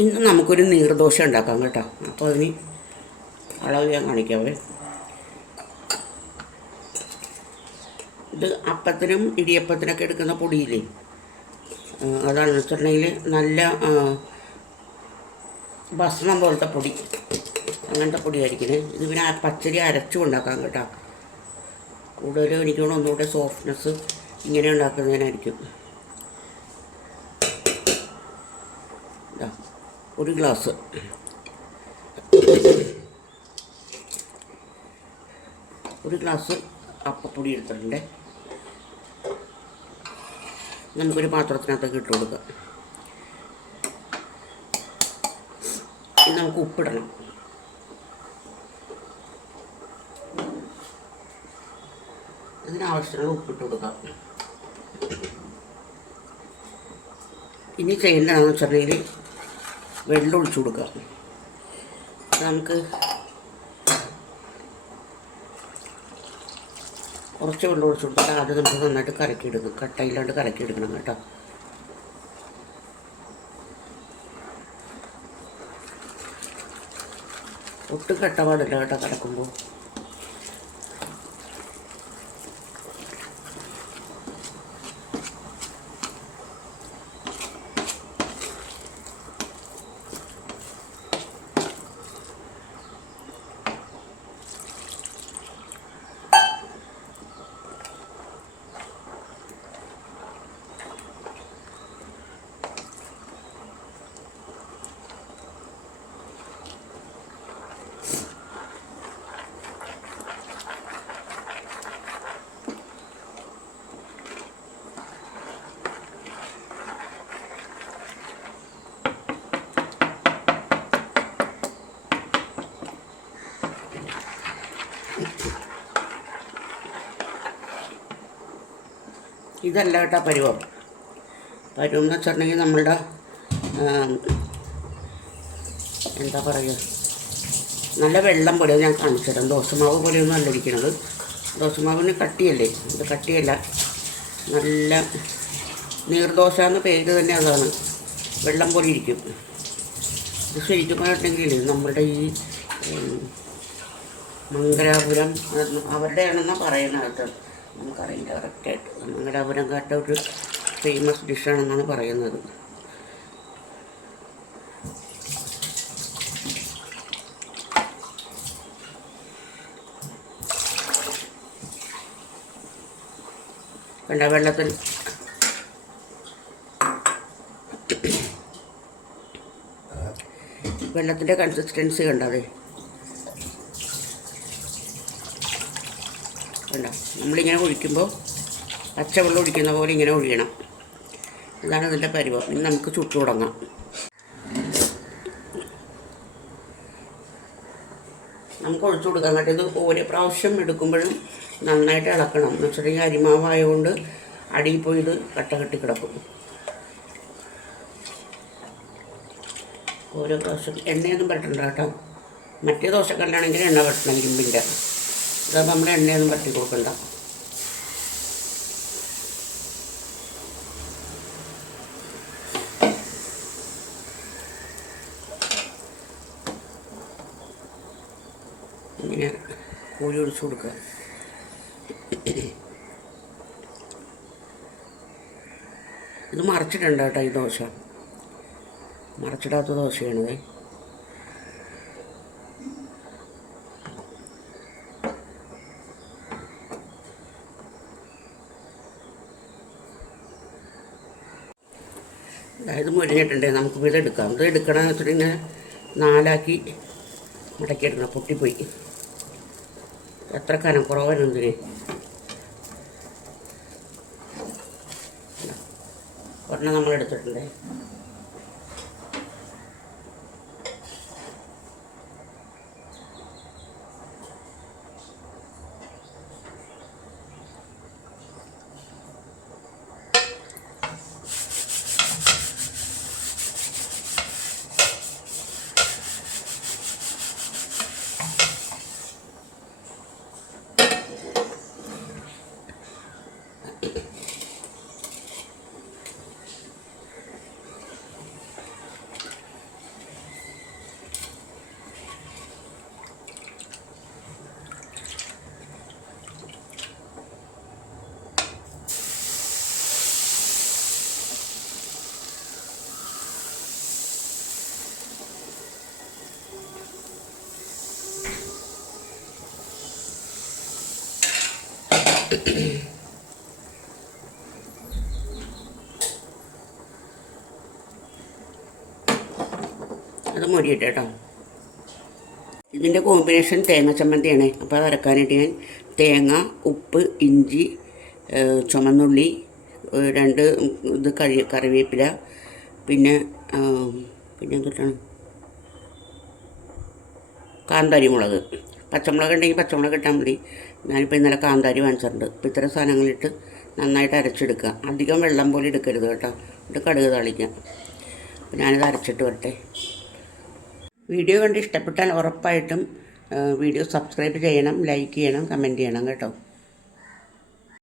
ഇന്ന് നമുക്കൊരു നീർദോശ ഉണ്ടാക്കാം കേട്ടോ. അപ്പോൾ അതിന് അളവ് ഞാൻ കാണിക്കാവേ. ഇത് അപ്പത്തിനും ഇടിയപ്പത്തിനൊക്കെ എടുക്കുന്ന പൊടിയില്ലേ, അതാണെന്ന് വെച്ചിട്ടുണ്ടെങ്കിൽ നല്ല ഭക്ഷണം പോലത്തെ പൊടി, അങ്ങനത്തെ പൊടിയായിരിക്കണേ. ഇത് പിന്നെ പച്ചരി അരച്ചും ഉണ്ടാക്കാം കേട്ടോ. കൂടുതലും എനിക്ക് ഒന്നുകൂടെ സോഫ്റ്റ്നെസ് ഇങ്ങനെ ഉണ്ടാക്കുന്നതിനായിരിക്കും. ഒരു ഗ്ലാസ് അപ്പപ്പൊടി എടുത്തിട്ടുണ്ട്. നമുക്കൊരു പാത്രത്തിനകത്തേക്ക് ഇട്ട് കൊടുക്കാം. ഇനി നമുക്ക് ഉപ്പിടണം. അതിനാവശ്യമുള്ള ഉപ്പിട്ട് കൊടുക്കാം. ഇനി ചെയ്യേണ്ടതെന്ന് വെച്ചിട്ടുണ്ടെങ്കിൽ വെള്ളം ഒഴിച്ചു കൊടുക്കാം. നമുക്ക് കുറച്ച് വെള്ളം ഒഴിച്ചു കൊടുത്തിട്ട് അത് നമുക്ക് നന്നായിട്ട് കലക്കിയെടുക്കും. കട്ടയില്ലാണ്ട് കലക്കിയെടുക്കണം കേട്ടോ. ഒട്ടും കട്ട പാടില്ല കേട്ടോ കലക്കുമ്പോൾ. ഇതല്ല കേട്ടോ പരുവം. പരുവം എന്ന് വെച്ചിട്ടുണ്ടെങ്കിൽ നമ്മളുടെ എന്താ പറയുക, നല്ല വെള്ളം പോലെ ഞാൻ കാണിച്ചു തരാം. ദോശമാവ് പോലെയൊന്നും അല്ല ഇരിക്കുന്നത്. ദോശമാവിന് കട്ടിയല്ലേ, ഇത് കട്ടിയല്ല. നല്ല നീർദോശ എന്ന പേര് തന്നെ അതാണ്, വെള്ളം പോലെ ഇരിക്കും. ഇത് ശരിക്കും പറഞ്ഞിട്ടുണ്ടെങ്കിൽ നമ്മളുടെ ഈ മംഗലാപുരം അവരുടെയാണെന്നാണ് പറയുന്നത് കേട്ടോ. നമുക്കറിയില്ല കറക്റ്റായിട്ട്. മംഗലാപുരം കാട്ട ഒരു ഫേമസ് ഡിഷാണെന്നാണ് പറയുന്നത്. കണ്ട വെള്ളത്തിൻ്റെ കൺസിസ്റ്റൻസി കണ്ടതേ കണ്ട. നമ്മളിങ്ങനെ ഒഴിക്കുമ്പോൾ പച്ചവെള്ളം ഒഴിക്കുന്ന പോലെ ഇങ്ങനെ ഒഴിയണം. അതാണ് ഇതിൻ്റെ പരുവം. ഇനി നമുക്ക് ചുട്ടു തുടങ്ങാം. നമുക്ക് ഒഴിച്ചു കൊടുക്കാൻ കേട്ടോ. ഇത് ഓരോ പ്രാവശ്യം എടുക്കുമ്പോഴും നന്നായിട്ട് ഇളക്കണം. എന്ന് വെച്ചിട്ടുണ്ടെങ്കിൽ അരിമാവായതുകൊണ്ട് അടിയിൽ പോയി ഇത് കട്ട കെട്ടി കിടക്കും. ഓരോ പ്രാവശ്യം എണ്ണയൊന്നും പറ്റണ്ട കേട്ടോ. മറ്റേ ദോശക്കല്ലാണെങ്കിൽ എണ്ണ പറ്റണം, ഇരുമ്പിൻ്റെ. ഇതാകുമ്പോൾ നമ്മൾ എണ്ണയൊന്നും പറ്റി കൊടുക്കണ്ട. ഇങ്ങനെ കോഴി ഒഴിച്ചു കൊടുക്കുക. ഇത് മറിച്ചിട്ടുണ്ട് കേട്ടോ. ഈ ദോശ മറിച്ചിടാത്ത ദോശയാണത്. അതായത് മുരിഞ്ഞിട്ടുണ്ടേ. നമുക്ക് ഇത് എടുക്കാം. ഇത് എടുക്കണമെന്ന് വെച്ചിട്ടുണ്ടെങ്കിൽ നാലാക്കി മടക്കിയെടുക്കണം. പൊട്ടിപ്പോയി. എത്ര കനം കുറവനെന്തിന്. ഒരെണ്ണം നമ്മൾ എടുത്തിട്ടുണ്ടേ. അത് മൊരിയട്ടെ കേട്ടോ. ഇതിൻ്റെ കോമ്പിനേഷൻ തേങ്ങ ചമ്മന്തിയാണ്. അപ്പോൾ അത് അരക്കാനായിട്ട് ഞാൻ തേങ്ങ, ഉപ്പ്, ഇഞ്ചി, ചുമന്നുള്ളി, 2 ഇത് കറിവേപ്പില, പിന്നെ എന്തിട്ടാണ് കാന്താരി മുളക്, പച്ചമുളക് ഉണ്ടെങ്കിൽ പച്ചമുളക് ഇട്ടാൽ മതി. ഞാനിപ്പോൾ ഇന്നലെ കാന്താരി വാങ്ങിച്ചിട്ടുണ്ട്. അപ്പോൾ ഇത്തരം സാധനങ്ങളിട്ട് നന്നായിട്ട് അരച്ചെടുക്കുക. അധികം വെള്ളം പോലെ എടുക്കരുത് കേട്ടോ. എന്നിട്ട് കടുക് താളിക്കുക. അപ്പോൾ ഞാനിത് അരച്ചിട്ട് വരട്ടെ. വീഡിയോ കണ്ട് ഇഷ്ടപ്പെട്ടാൽ ഉറപ്പായിട്ടും വീഡിയോ സബ്സ്ക്രൈബ് ചെയ്യണം, ലൈക്ക് ചെയ്യണം, കമൻറ്റ് ചെയ്യണം കേട്ടോ.